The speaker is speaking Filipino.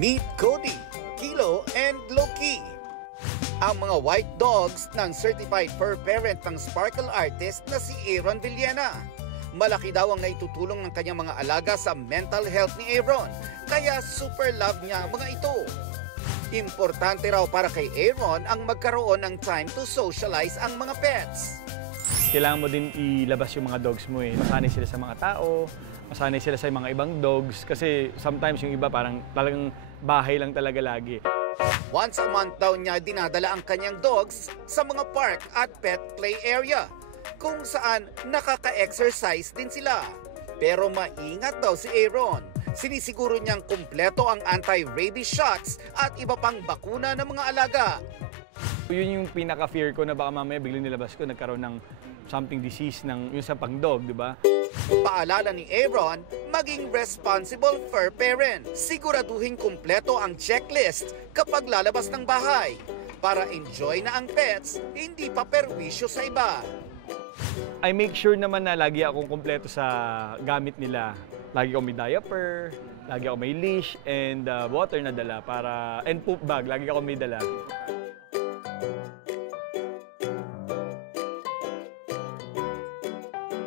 Meet Cody, Kilo, and Loki. Ang mga white dogs ng certified fur parent ng sparkle artist na si Aaron Villena. Malaki daw ang naitutulong ng kanyang mga alaga sa mental health ni Aaron, kaya super love niya ang mga ito. Importante raw para kay Aaron ang magkaroon ng time to socialize ang mga pets. Kailangan mo din ilabas yung mga dogs mo eh. Masanay sila sa mga tao, masanay sila sa mga ibang dogs kasi sometimes yung iba parang talagang bahay lang talaga lagi. Once a month daw niya dinadala ang kanyang dogs sa mga park at pet play area kung saan nakaka-exercise din sila. Pero maingat daw si Aaron. Sinisiguro niyang kumpleto ang anti-rabies shots at iba pang bakuna ng mga alaga. Yun yung pinaka-fear ko na baka mamaya biglang nilabas ko nagkaroon ng something disease ng yung sa pang-dog, di ba? Paalala ni Aaron, maging responsible fur parent. Siguraduhin kumpleto ang checklist kapag lalabas ng bahay para enjoy na ang pets, hindi pa perwisyo sa iba. I make sure naman na lagi akong kumpleto sa gamit nila. Lagi ako may diaper, lagi ako may leash and water na dala and poop bag, lagi ako may dala.